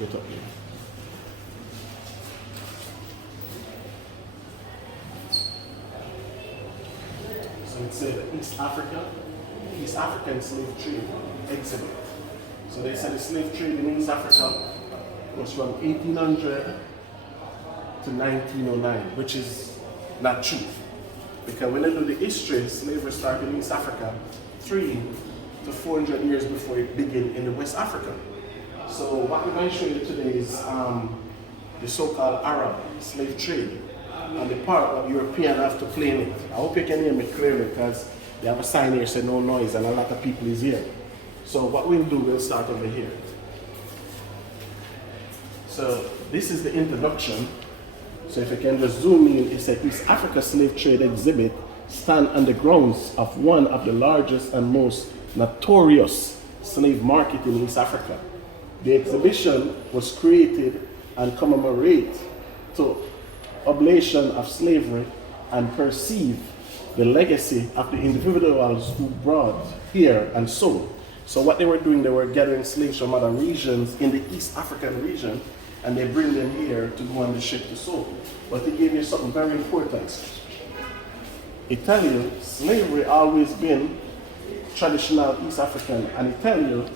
Get up here. So it said East African slave trade exhibit. So they said the slave trade in East Africa was from 1800 to 1909, which is not true. Because when they do the history, slavery started in East Africa 300 to 400 years before it began in the West Africa. So what we're going to show you today is the so-called Arab slave trade and the part that Europeans have to play in it. I hope you can hear me clearly because they have a sign here saying no noise and a lot of people is here. So what we'll do, we'll start over here. So this is the introduction. So if you can just zoom in, it says East Africa slave trade exhibit stand on the grounds of one of the largest and most notorious slave market in East Africa. The exhibition was created and commemorate to oblation of slavery and perceive the legacy of the individuals who brought here and sold. So what they were doing, they were gathering slaves from other regions in the East African region, and they bring them here to go on the ship to sold. But they gave you something very important. It tell you slavery always been traditional East African, and it tell you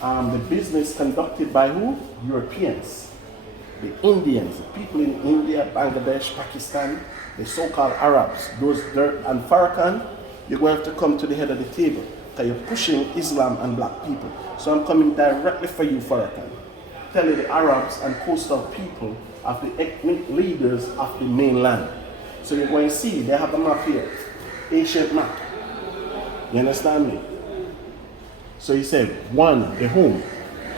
the business conducted by who? Europeans, the Indians, the people in India, Bangladesh, Pakistan, the so-called Arabs. Those Dirt and Farrakhan, you're going to have to come to the head of the table because you're pushing Islam and black people. So I'm coming directly for you, Farrakhan. Tell you the Arabs and coastal people of the ethnic leaders of the mainland. So you're going to see, they have a map here, ancient map. You understand me? So he said, one, the home,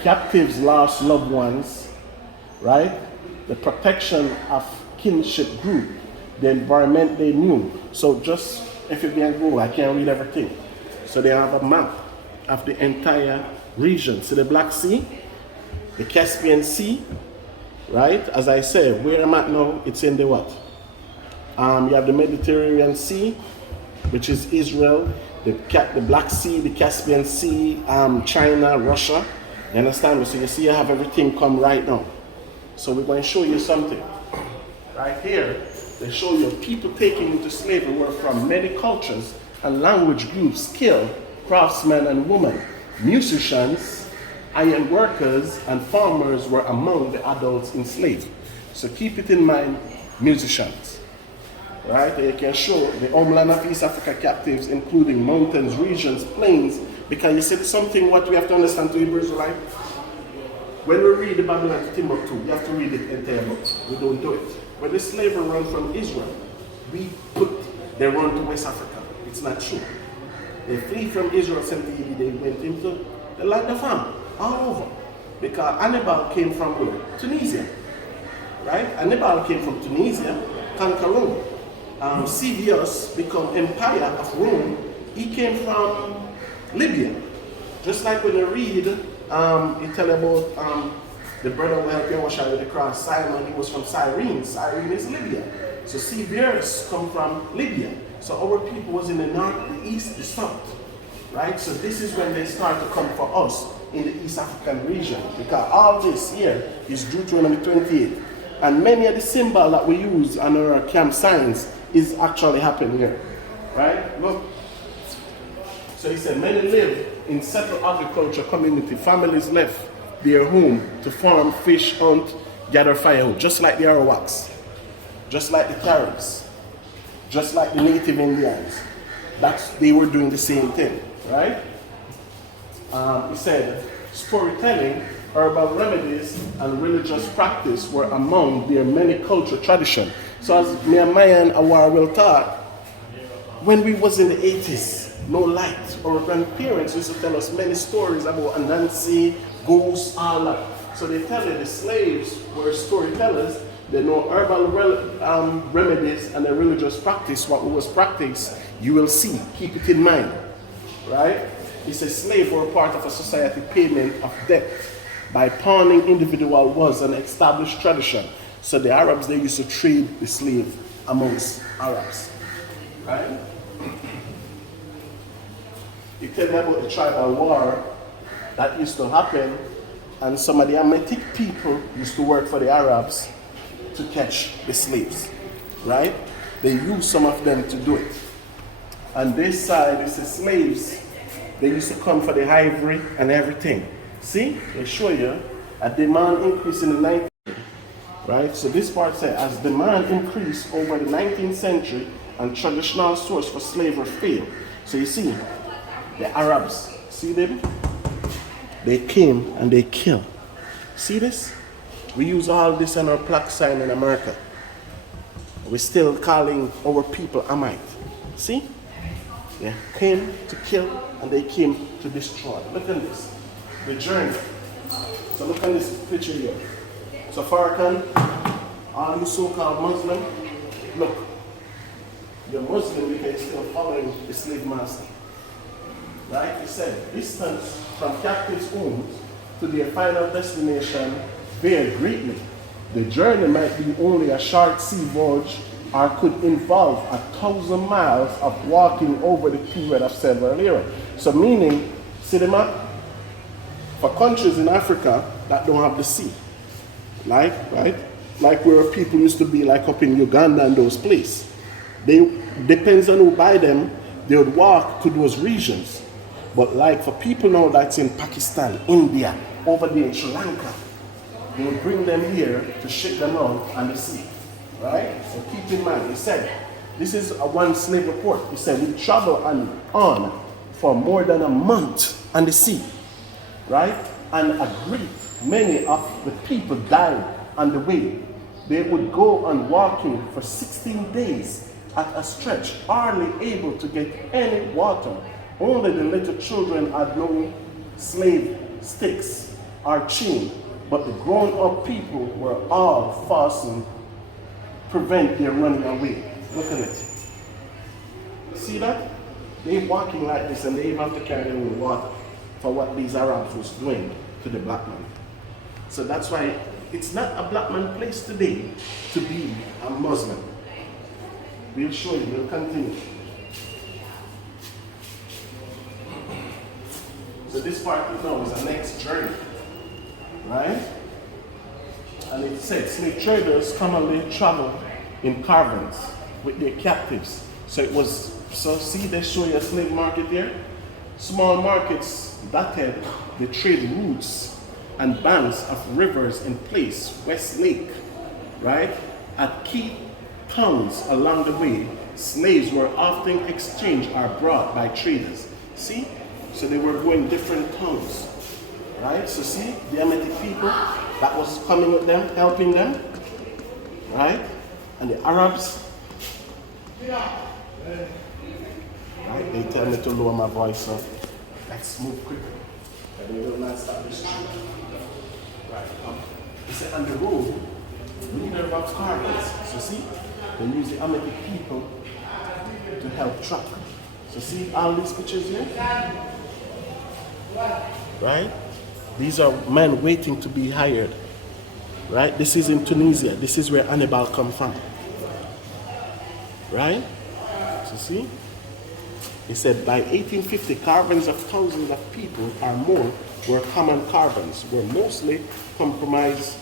captives lost loved ones, right? The protection of kinship group, the environment they knew. So just, if you can go, I can't read everything. So they have a map of the entire region. So the Black Sea, the Caspian Sea, right? As I said, where I'm at now, it's in the what? You have the Mediterranean Sea, which is Israel, the Black Sea, the Caspian Sea, China, Russia. You understand me? So you see, I have everything come right now. So we're going to show you something. Right here, they show you people taken into slavery were from many cultures and language groups, skilled craftsmen and women, musicians, iron workers, and farmers were among the adults enslaved. So keep it in mind, musicians. Right? You can show the homeland of East Africa captives, including mountains, regions, plains, because you see something what we have to understand to Hebrew Israelite. When we read the Babylon to Timbuktu, you have to read the entire book. We don't do it. When the slavery run from Israel, they run to West Africa. It's not true. They flee from Israel 70 AD, they went into the land of Ham, all over. Because Hannibal came from where? Tunisia. Right? Hannibal came from Tunisia, conquer Rome. Sevius become empire of Rome. He came from Libya. Just like when you read, you tell about the brother who helped YAHAWAH with the cross, Simon, he was from Cyrene. Cyrene is Libya. So Severus come from Libya. So our people was in the north, the east, the south. Right? So this is when they start to come for us in the East African region. Because all this here is Deuteronomy 28. And many of the symbols that we use on our camp signs is actually happening here. Right? Look. So he said, many live in settled agriculture community. Families left their home to farm, fish, hunt, gather firewood. Just like the Arawaks. Just like the Caribs. Just like the native Indians. They were doing the same thing. Right? He said, storytelling, herbal remedies, and religious practice were among their many cultural traditions. So as Nehemiah and YAHAWAH will talk, when we was in the 80s, no light, our grandparents used to tell us many stories about Anansi, ghosts, all that. So they tell you the slaves were storytellers, they know herbal remedies and the religious practice. What was practiced, you will see, keep it in mind. Right? He says slaves were part of a society payment of debt by pawning individual was an established tradition. So the Arabs, they used to trade the slave amongst Arabs. Right? You tell me about the tribal war that used to happen And some of the Hamitic people used to work for the Arabs to catch the slaves, right? They used some of them to do it. And this side is the slaves. They used to come for the ivory and everything. See, they show you a demand increase in the 19th century, right? So this part says, as demand increased over the 19th century and traditional source for slavery failed. So you see, the Arabs, see them? They came and they killed. See this? We use all this on our plaque sign in America. We're still calling our people Amite. See? They came to kill and they came to destroy. Look at this. The journey. So look at this picture here. So Farrakhan, all you so-called Muslim, look. You're Muslim because you're still following the slave master. Right? He said, distance from captives' homes to their final destination varied greatly. The journey might be only a short sea voyage or could involve 1,000 miles of walking over the period of several years. So meaning, see the map? For countries in Africa that don't have the sea, right? Like where people used to be like up in Uganda and those places. They, depends on who buy them, they would walk to those regions. But like for people now that's in Pakistan, India, over there in Sri Lanka, they would bring them here to ship them out on the sea, right? So keep in mind, he said, this is a one slave report. He said, we travel on for more than a month on the sea, right? And a great many of the people died on the way. They would go on walking for 16 days at a stretch, hardly able to get any water. Only the little children had no slave sticks or chain, but the grown-up people were all fastened to prevent their running away. Look at it. See that? They're walking like this and they even have to carry their own water for what these Arabs was doing to the black man. So that's why it's not a black man place today to be a Muslim. We'll show you, we'll continue. So this part now is the next journey, right? And it said slave traders commonly traveled in caravans with their captives. So it was, so see they show you a slave market here? Small markets dotted the trade routes and banks of rivers in place, West Lake, right? At key towns along the way, slaves were often exchanged or brought by traders. See? So they were going different towns, right? So see, the Hamitic people that was coming with them, helping them, right? And the Arabs, right? They tell me to lower my voice, so let's move quickly. And we will not stop this trip. Right. He said, on the road, leader of caravans. So see, they use the Hamitic people to help track. So see all these pictures here? Right? These are men waiting to be hired. Right? This is in Tunisia. This is where Hannibal come from. Right? So see? He said by 1850, caravans of thousands of people or more were common caravans, were mostly compromised.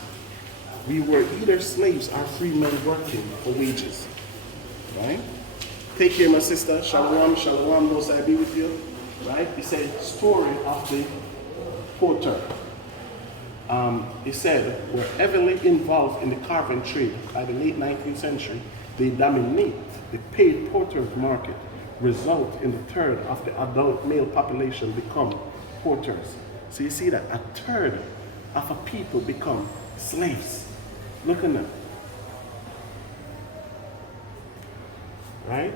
We were either slaves or free men working for wages. Right? Take care, my sister. Shalom, shalom, most I be with you. Right? He said, story of the porter. He said, were heavily involved in the caravan trade by the late 19th century. They dominate the paid porter market, result in the third of the adult male population become porters. So you see that a third of a people become slaves. Look at that. Right?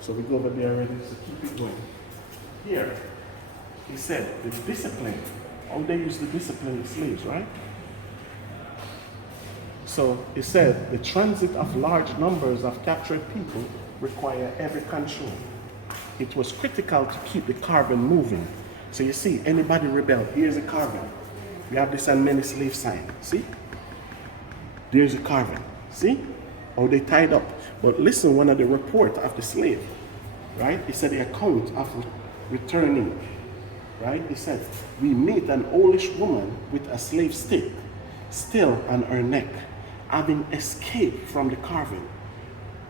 So we go over there already, so keep it going. Here, he said the discipline, how they used to discipline the slaves, right? So he said the transit of large numbers of captured people require heavy control. It was critical to keep the caravan moving. So you see, anybody rebel, here's a caravan. We have this on many slave sign, see? There's a caravan, see? How they tied up. But listen, one of the report of the slave, right? He said the account of returning right? It said, we meet an oldish woman with a slave stick still on her neck, having escaped from the carving.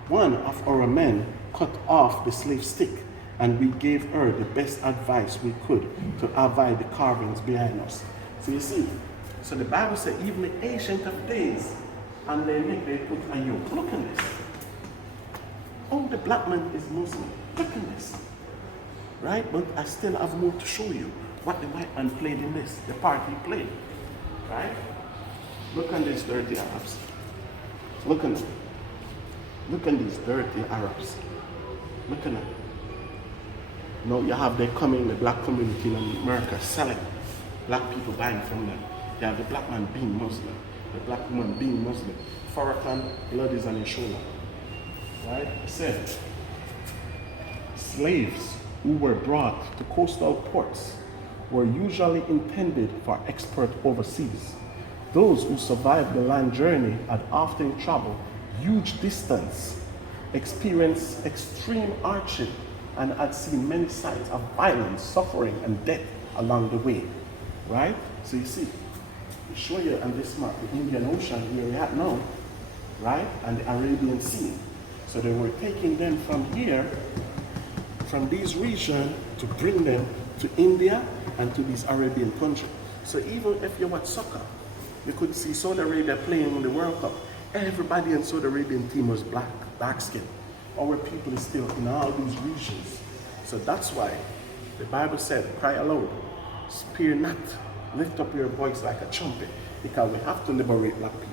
One of our men cut off the slave stick, and we gave her the best advice we could to avoid the carvings behind us. So you see, so the Bible said even the Ancient of Days, on their neck they put a yoke. Look at this. Oh, the black man is Muslim. Look at this. Right? But I still have more to show you what the white man played in this, the part he played. Right? Look at these dirty Arabs. Look at them. Look at these dirty Arabs. Look at them. Now you have them coming, the black community in America selling. Black people buying from them. You have the black man being Muslim, the black woman being Muslim. Farrakhan, blood is on his shoulder. Right? It said, slaves who were brought to coastal ports were usually intended for export overseas. Those who survived the land journey had often traveled huge distance, experienced extreme hardship, and had seen many sights of violence, suffering, and death along the way. Right? So you see, we show you on this map the Indian Ocean where we're at now, right? And the Arabian Sea. So they were taking them from here, from these regions, to bring them to India and to these Arabian countries. So even if you watch soccer, you could see Saudi Arabia playing in the World Cup. Everybody in Saudi Arabian team was dark skin. Our people is still in all these regions. So that's why the Bible said, cry aloud, spare not, lift up your voice like a trumpet, because we have to liberate black people.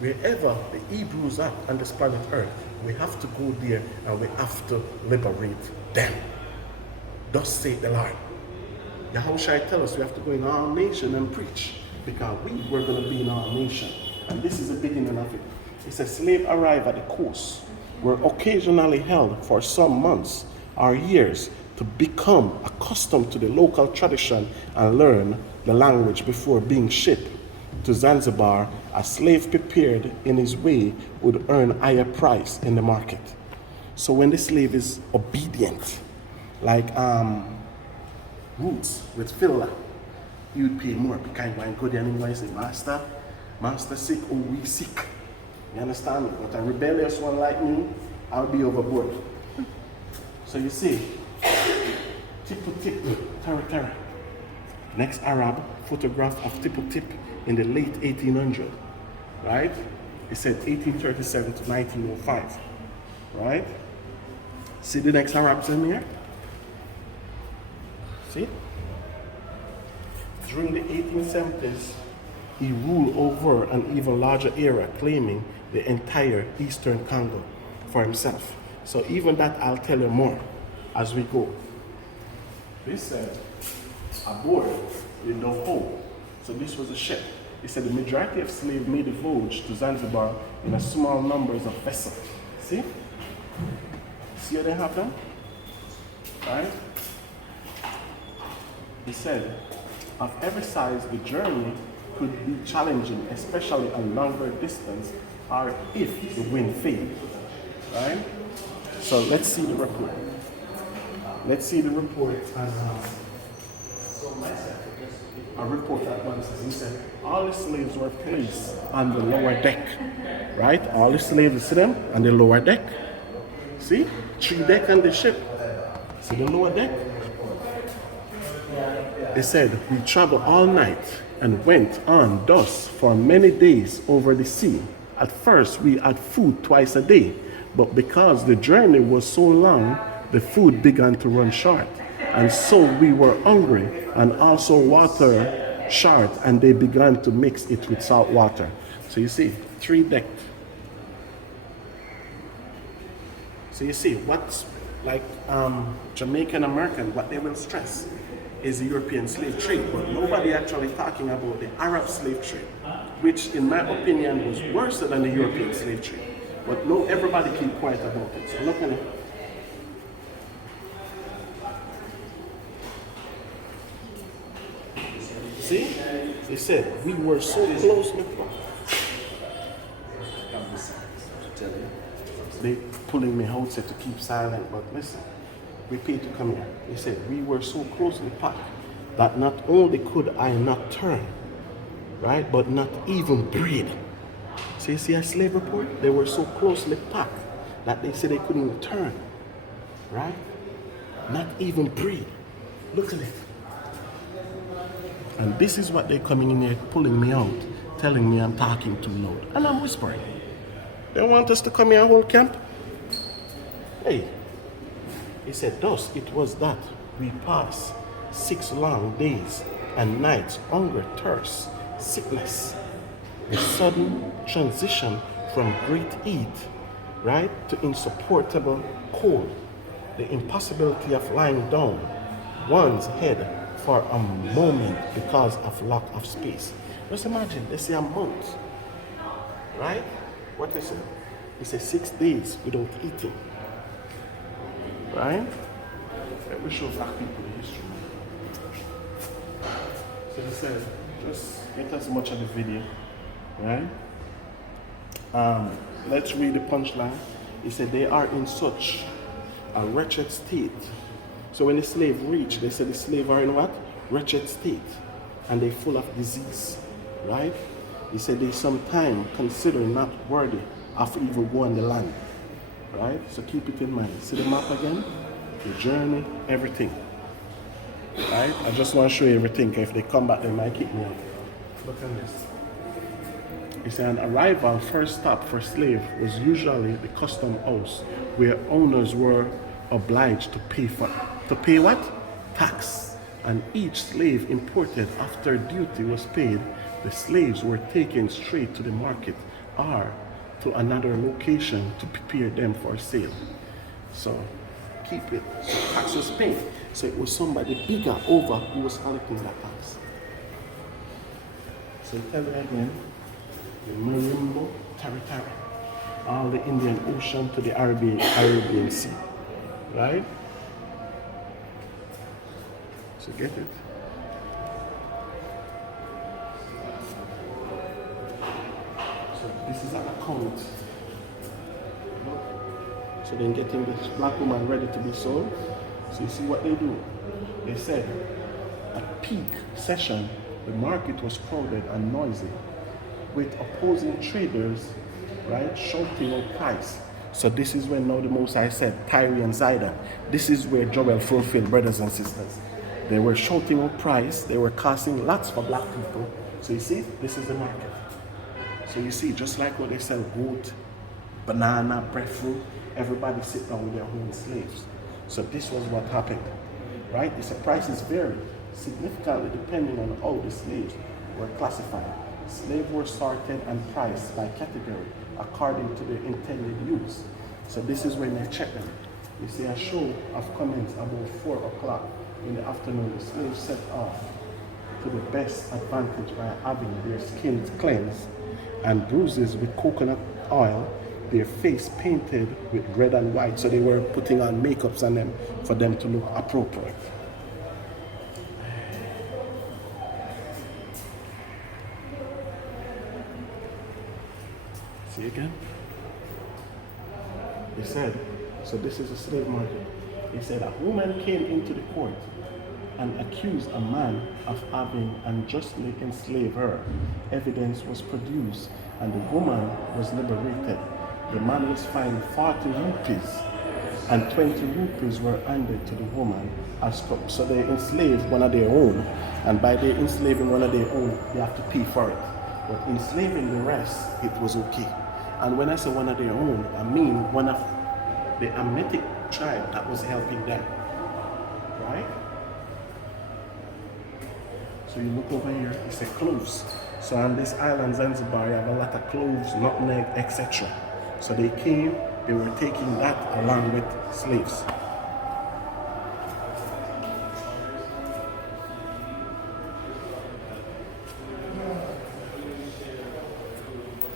Wherever the Hebrews are on this planet Earth, we have to go there and we have to liberate them. Thus saith the Lord. Yahawaah tells us we have to go in all nations and preach, because we were going to be in all nations. And this is the beginning of it. It says, slaves arrive at the coast, were occasionally held for some months or years to become accustomed to the local tradition and learn the language before being shipped to Zanzibar. A slave prepared in his way would earn higher price in the market. So when the slave is obedient, like Roots with Phila, he would pay more because he go there and say, Master sick, oh we sick. You understand me? But a rebellious one like me, I'll be overboard. So you see, Tipu Tip, Tara. Next Arab photograph of Tipu Tip in the late 1800s, right? It said 1837 to 1905, right? See the next Arabs in here? See? During the 1870s, he ruled over an even larger area, claiming the entire Eastern Congo for himself. So even that, I'll tell you more as we go. This said, a board with no hole. So this was a ship. He said the majority of slaves made the voyage to Zanzibar in a small numbers of vessels. See? See how they have them? Right? He said, of every size, the journey could be challenging, especially on longer distance, or if the wind failed. Right? So let's see the report. Let's see the report. A report that one says, he said, all the slaves were placed on the lower deck. Right? All the slaves, see them on the lower deck. See? 3 deck on the ship. See the lower deck? They said, we traveled all night and went on thus for many days over the sea. At first, we had food twice a day, but because the journey was so long, the food began to run short. And so we were hungry and also water short, and they began to mix it with salt water. So you see, 3 deck. So you see, what's like Jamaican American, what they will stress is the European slave trade, but nobody actually talking about the Arab slave trade, which in my opinion was worse than the European slave trade. But no, everybody keep quiet about it. So look at it. See? They said, we were so close before. They pulling me out, said to keep silent, but listen. we paid to come here. They said we were so closely packed that not only could I not turn, right, but not even breathe. So you see a slave report? They were so closely packed that they said they couldn't even turn, right? Not even breathe. Look at it. And this is what they're coming in here, pulling me out, telling me I'm talking too loud. And I'm whispering. They want us to come here and hold camp? Hey. He said, thus it was that we passed 6 long days and nights, hunger, thirst, sickness. The sudden transition from great heat, right, to insupportable cold. The impossibility of lying down one's head for a moment because of lack of space. Just imagine, they say a month, right? What is it? He said 6 days without eating, right? Let me show black people the history. So they said, just get as much of the video, right? Let's read the punchline. He said they are in such a wretched state. So when the slave reached, they said the slave are in what? Wretched state. And they're full of disease, right? He said they sometimes consider not worthy of even going the land, right? So keep it in mind. See the map again? The journey, everything, right? I just want to show you everything. If they come back, they might kick me out. Look at this. He said an arrival first stop for slave was usually the custom house where owners were obliged to pay what? Tax. And each slave imported after duty was paid, the slaves were taken straight to the market or to another location to prepare them for sale. So keep it. So tax was paid. So it was somebody bigger over who was collecting that tax. So tell me again, the Marimbo territory, all the Indian Ocean to the Arabian Sea, right? So get it. So this is an account. So then getting this black woman ready to be sold. So you see what they do. They said at peak session, the market was crowded and noisy, with opposing traders, right, shouting out price. So this is when now the Most High said, Tyre and Zidon. This is where Joel fulfilled, brothers and sisters. They were shouting out price. They were costing lots for black people. So you see, this is the market. So you see, just like what they sell goat, banana, breadfruit, everybody sit down with their own slaves. So this was what happened, right? It's the prices varied significantly depending on how the slaves were classified. Slaves were sorted and priced by category according to their intended use. So this is when they check them. You see a show of comments about 4 o'clock in the afternoon. The slaves set off to the best advantage by having their skins cleansed and bruises with coconut oil, their face painted with red and white. So they were putting on makeups on them for them to look appropriate. See again? He said, so this is a slave market. He said a woman came into the court and accused a man of having unjustly enslaved her. Evidence was produced and the woman was liberated. The man was fined 40 rupees and 20 rupees were handed to the woman as so they enslaved one of their own, and by their enslaving one of their own, they have to pay for it. But enslaving the rest, it was okay. And when I say one of their own, I mean one of the Amitic tribe that was helping them, right? So you look over here, it says cloves. So on this island, Zanzibar, you have a lot of cloves, nutmeg, etc. So they came, they were taking that along with slaves.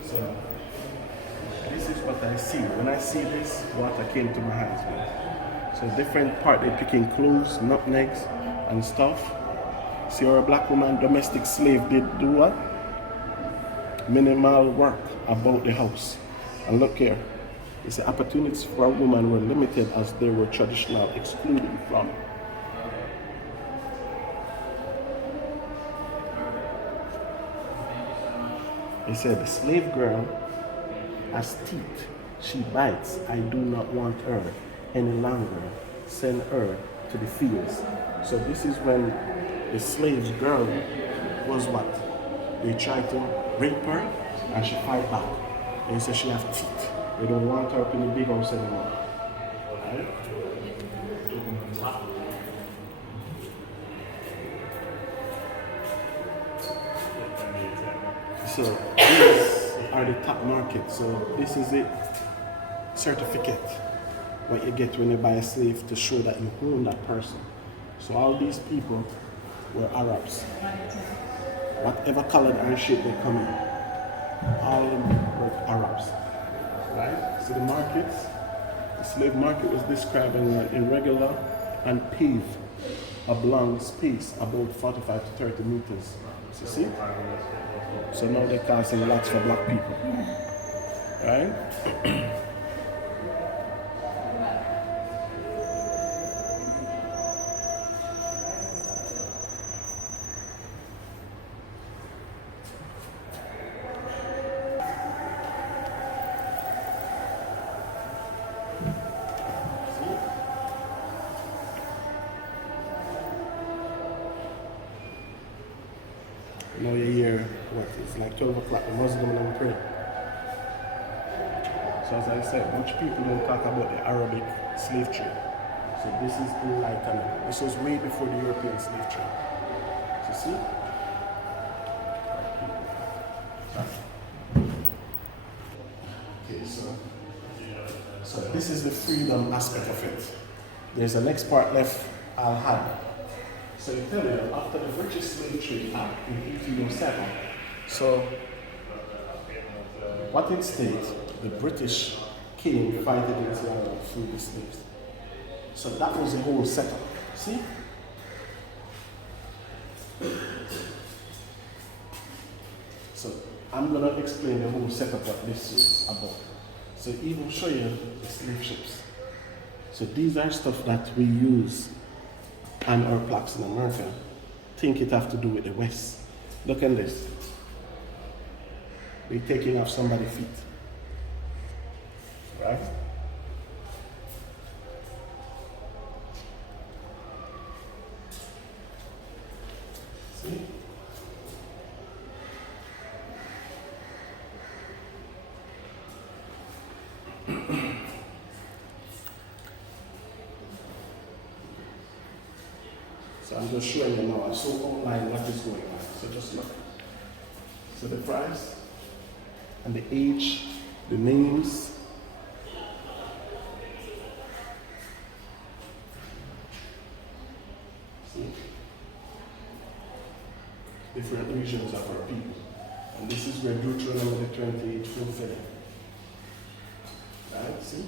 So this is what I see. When I see this, water came to my eyes. Man. So different part, they're picking cloves, nutmegs, and stuff. See how a black woman, domestic slave, did do what? Minimal work about the house. And look here, He said opportunities for women were limited as they were traditionally excluded from. He said the slave girl has teeth. She bites. I do not want her any longer. Send her to the fields. So this is when the slave girl was what? They tried to rape her and she fight back. They said she have teeth. They don't want her up in the big house anymore. Right? So these are the top markets. So this is a certificate what you get when you buy a slave to show that you own that person. So all these people were Arabs. Whatever color and shape they come in, all of them were Arabs. Right? So the markets, the slave market was described as irregular and paved oblong space about 45 to 30 meters. So see? So now they're casting lots for black people. Right? Now you hear what? It's like 12 o'clock, the Muslim and pray. So as I said, much people don't talk about the Arabic slave trade. So this is enlightenment. This was way before the European slave trade. So see? Okay, so this is the freedom aspect of it. There's the next part left, I'll have. So you tell you, after the British Slave Trade Act in 1807, so what it states, the British came fighting against the Arab to free the slaves. So that was the whole setup. See? So I'm going to explain the whole setup what this is about. So even show you the slave ships. So these are stuff that we use and our plaques in America. Think it have to do with the West. Look at this. They're taking off somebody's feet. Right? See? So I'm just showing you now. I so outline what is going on. So just look. So the price and the age, the names. See? Different regions of our people. And this is where Deuteronomy 28 fulfilling. Right? See?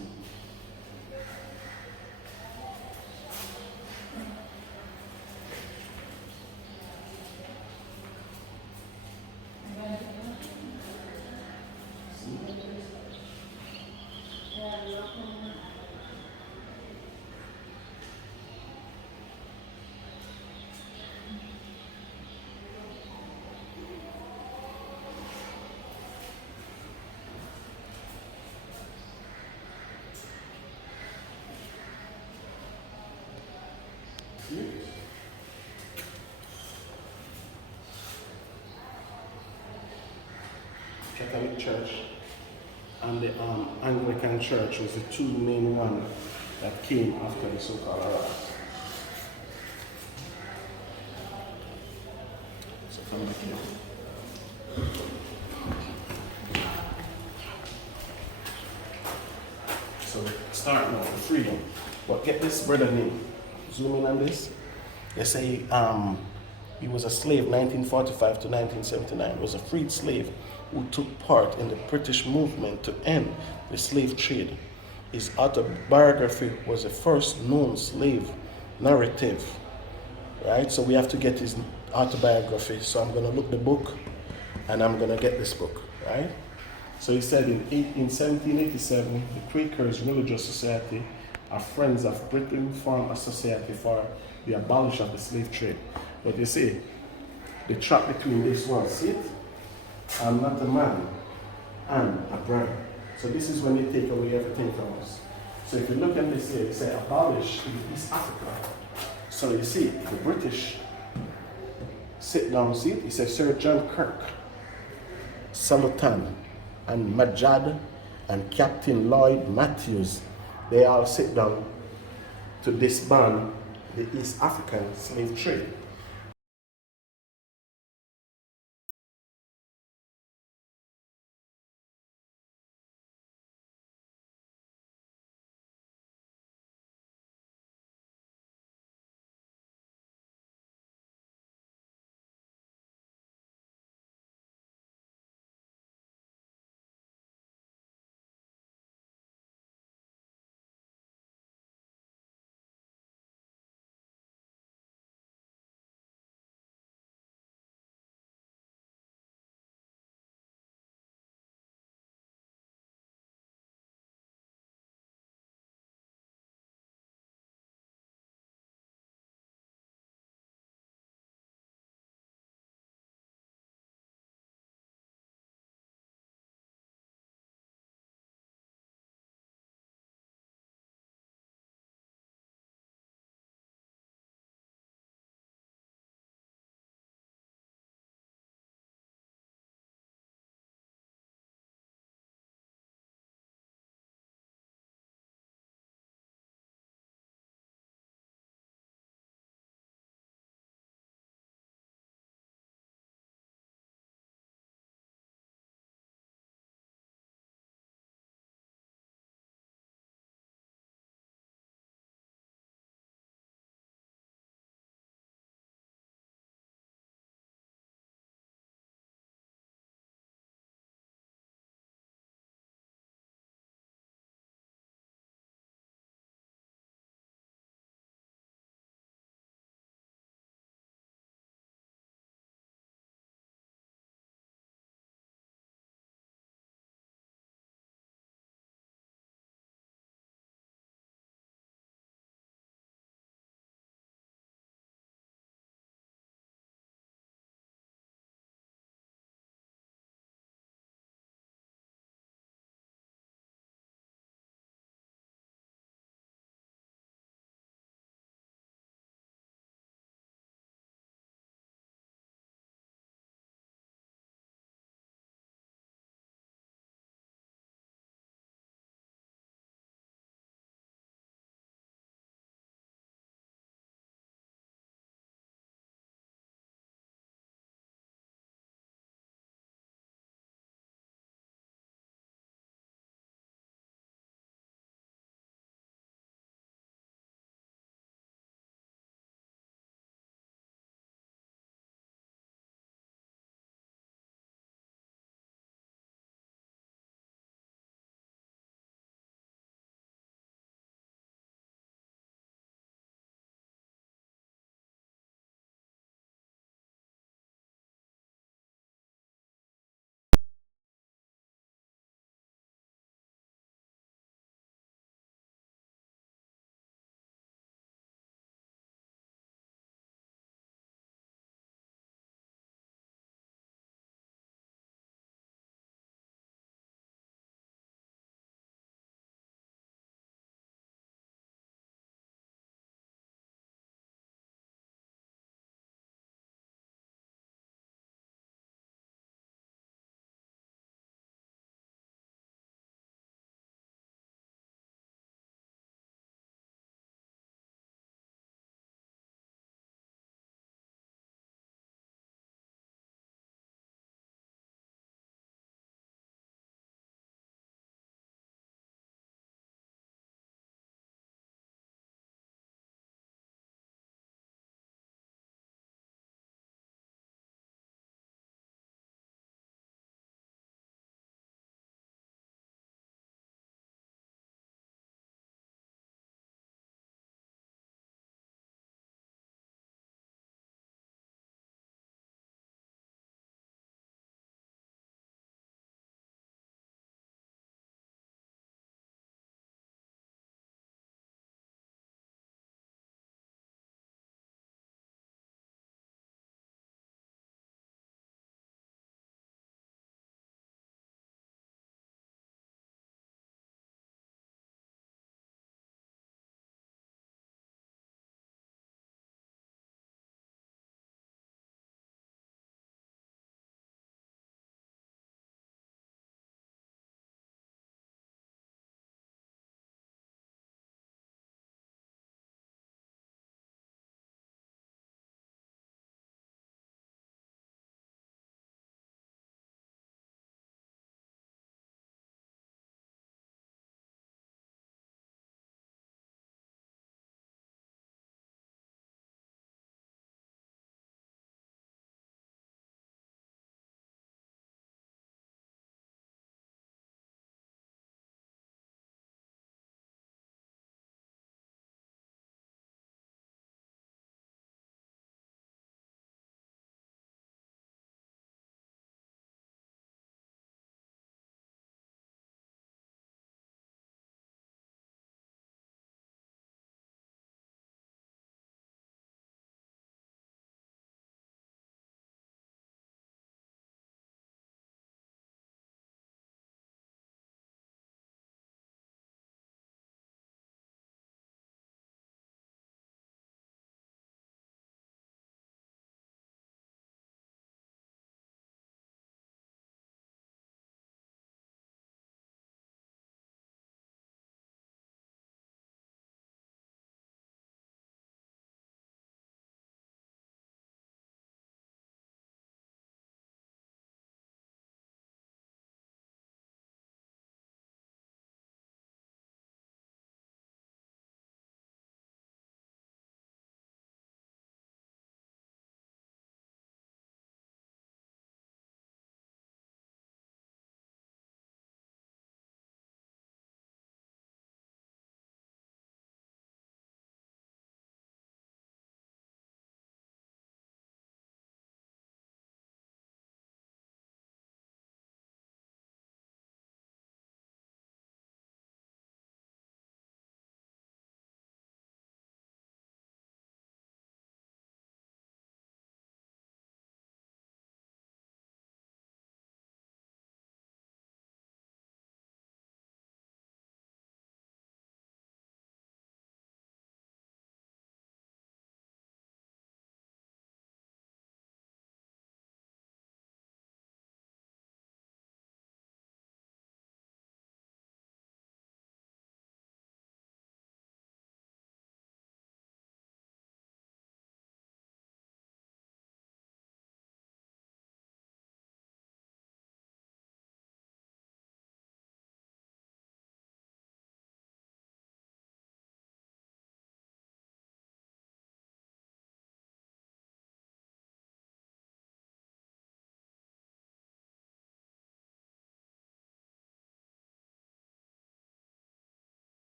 Catholic Church and the Anglican Church was the two main ones that came after the so-called Arabs. So come back here. So start now, freedom. But get this brother name. Zoom in on this. They say he was a slave 1945 to 1979. He was a freed slave who took part in the British movement to end the slave trade. His autobiography was the first known slave narrative, right? So we have to get his autobiography. So I'm gonna look the book and I'm gonna get this book, right? So he said in 1787, the Quakers Religious Society are Friends of Britain formed a society for the abolition of the slave trade. But you see, the trap between this one, see it? I'm not a man, I'm a brother. So this is when they take away everything from us. So if you look at this here, it says abolish in East Africa. So you see, the British sit down, see it? It says Sir John Kirk, Salutan, and Majad, and Captain Lloyd Matthews, they all sit down to disband the East African slave trade.